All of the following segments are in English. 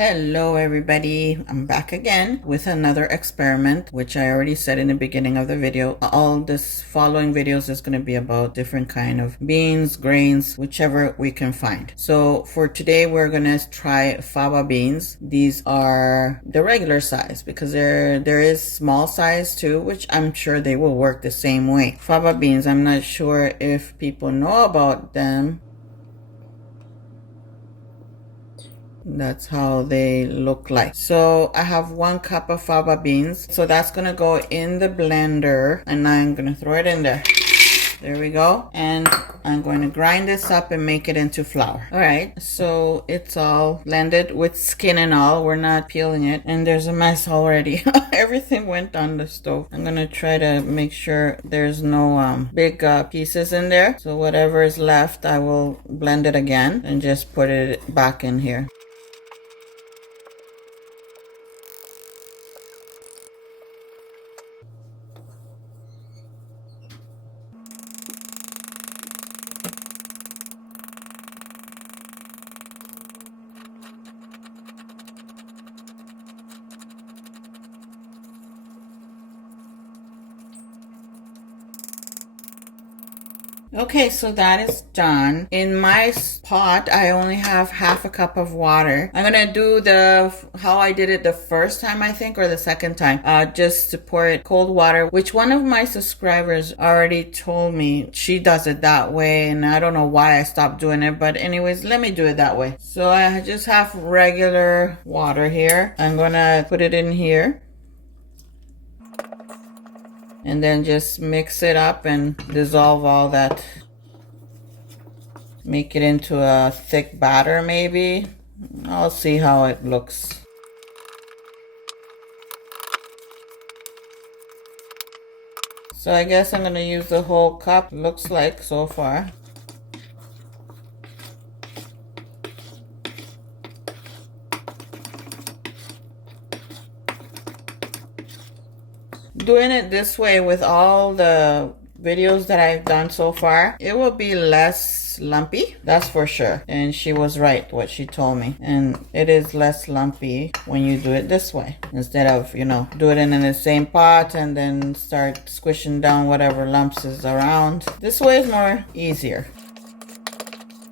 Hello everybody, I'm back again with another experiment, which I already said in the beginning of the video. All this following videos is going to be about different kind of beans, grains, whichever we can find. So for today we're going to try fava beans. These are the regular size because there is small size too, which I'm sure they will work the same way. Fava beans, I'm not sure if people know about them. That's how they look like. So I have 1 cup of fava beans. So that's gonna go in the blender and I'm gonna throw it in there. There we go. And I'm going to grind this up and make it into flour. All right, so it's all blended with skin and all. We're not peeling it. And there's a mess already. Everything went on the stove. I'm going to try to make sure there's no big pieces in there. So whatever is left, I will blend it again and just put it back in here. Okay, so that is done. In my pot, I only have half a cup of water. I'm gonna do how I did it the first time, I think, or the second time. Just to pour it cold water, which one of my subscribers already told me she does it that way, and I don't know why I stopped doing it, but anyways, let me do it that way. So I just have regular water here. I'm gonna put it in here. And then just mix it up and dissolve all that. Make it into a thick batter maybe. I'll see how it looks. So I guess I'm going to use the whole cup, looks like so far. Doing it this way with all the videos that I've done so far, it will be less lumpy, that's for sure. And she was right what she told me, and it is less lumpy when you do it this way instead of, you know, do it in the same pot and then start squishing down whatever lumps is around. This way is more easier.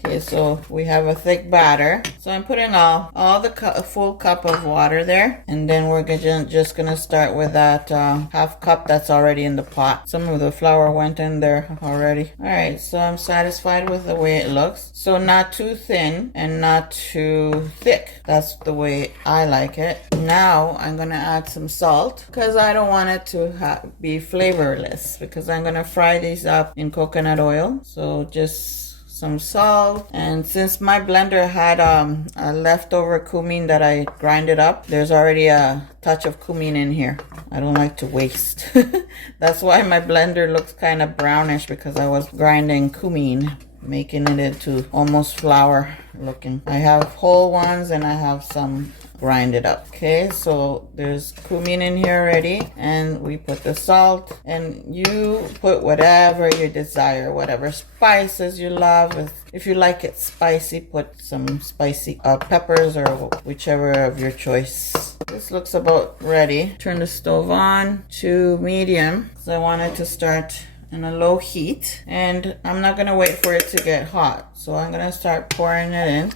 Okay, so we have a thick batter. So I'm putting all the full cup of water there. And then we're just going to start with that half cup that's already in the pot. Some of the flour went in there already. All right, so I'm satisfied with the way it looks. So not too thin and not too thick. That's the way I like it. Now I'm going to add some salt because I don't want it to be flavorless because I'm going to fry these up in coconut oil. So just some salt, and since my blender had a leftover cumin that I grinded up, there's already a touch of cumin in here. I don't like to waste. That's why my blender looks kind of brownish, because I was grinding cumin, making it into almost flour looking. I have whole ones and I have some grinded up. Okay, so there's cumin in here already, and we put the salt, and you put whatever you desire, whatever spices you love. If you like it spicy, put some spicy peppers or whichever of your choice. This looks about ready. Turn the stove on to medium because I want it to start in a low heat, and I'm not gonna wait for it to get hot, so I'm gonna start pouring it in.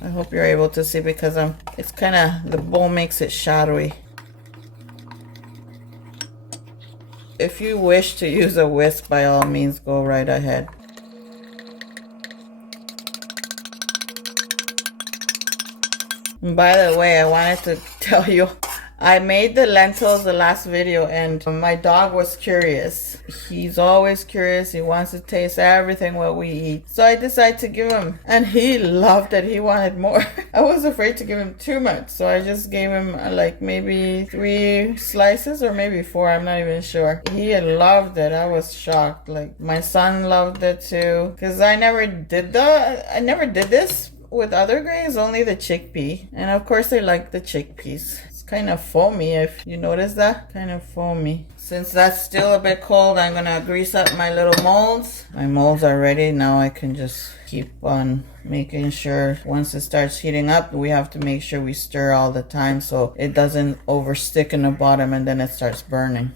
I hope you're able to see because it's kind of, the bowl makes it shadowy. If you wish to use a whisk, by all means, go right ahead. And by the way, I wanted to tell you, I made the lentils the last video, and my dog was curious. He's always curious. He wants to taste everything what we eat. So I decided to give him, and he loved it. He wanted more. I was afraid to give him too much, so I just gave him like maybe 3 slices or maybe 4. I'm not even sure. He loved it. I was shocked. Like, my son loved it too, because I never did this with other grains, only the chickpea. And of course they like the chickpeas. kind of foamy, if you notice that. Kind of foamy. Since that's still a bit cold, I'm gonna grease up my little molds. My molds are ready. Now I can just keep on making sure once it starts heating up, we have to make sure we stir all the time so it doesn't overstick in the bottom and then it starts burning.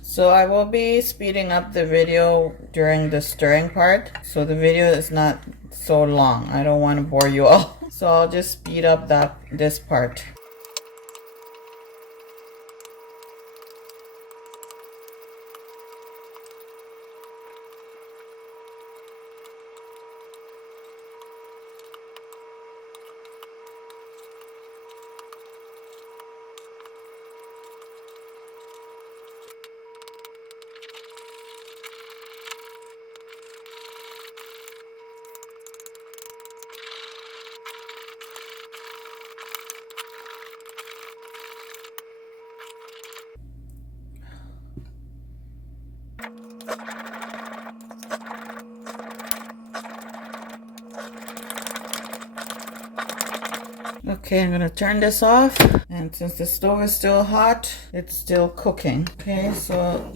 So I will be speeding up the video during the stirring part, so the video is not so long. I don't want to bore you all. So I'll just speed up this part. Okay, I'm gonna turn this off, and since the stove is still hot, it's still cooking. Okay, so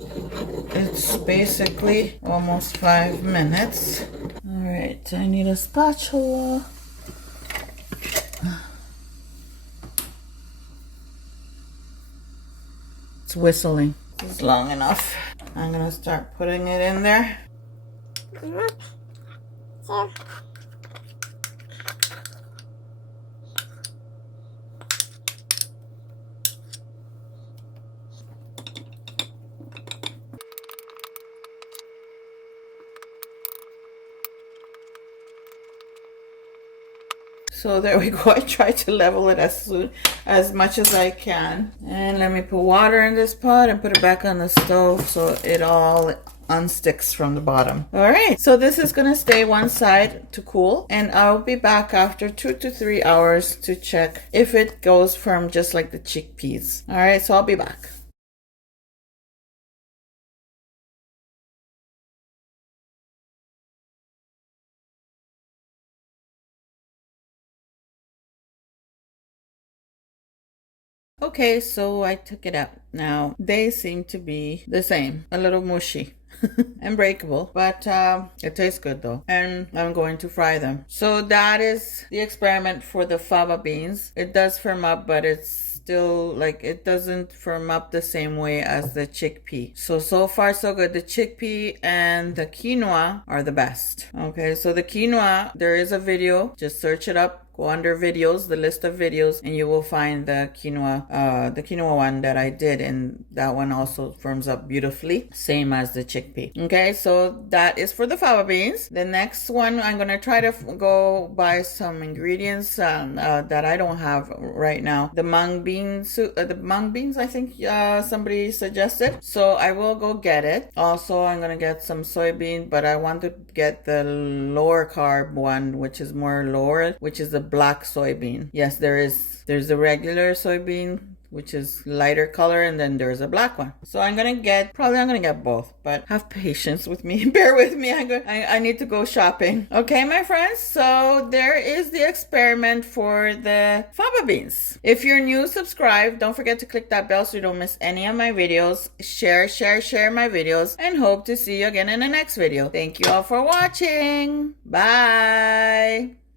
it's basically almost 5 minutes. All right, I need a spatula. It's whistling. It's long enough. I'm gonna start putting it in there. So there we go. I try to level it as much as I can. And let me put water in this pot and put it back on the stove so it all unsticks from the bottom. All right, so this is gonna stay one side to cool, and I'll be back after 2 to 3 hours to check if it goes firm just like the chickpeas. All right, so I'll be back. Okay, so I took it out. Now they seem to be the same, a little mushy and breakable, but it tastes good though, and I'm going to fry them. So that is the experiment for the fava beans. It does firm up, but it's still like it doesn't firm up the same way as the chickpea. So far so good. The chickpea and the quinoa are the best. Okay, so the quinoa, there is a video, just search it up. Go under videos, the list of videos, and you will find the quinoa one that I did, and that one also firms up beautifully, same as the chickpea. Okay, so that is for the fava beans. The next one, I'm gonna try to go buy some ingredients that I don't have right now. The mung beans, I think somebody suggested, so I will go get it. Also, I'm gonna get some soybean, but I want to get the lower carb one, which is more lower, which is the black soybean. Yes, there's a regular soybean, which is lighter color, and then there's a black one. So I'm gonna get both, but have patience with me. Bear with me. I need to go shopping. Okay, my friends, so there is the experiment for the fava beans. If you're new, subscribe. Don't forget to click that bell so you don't miss any of my videos. Share my videos, and hope to see you again in the next video. Thank you all for watching. Bye.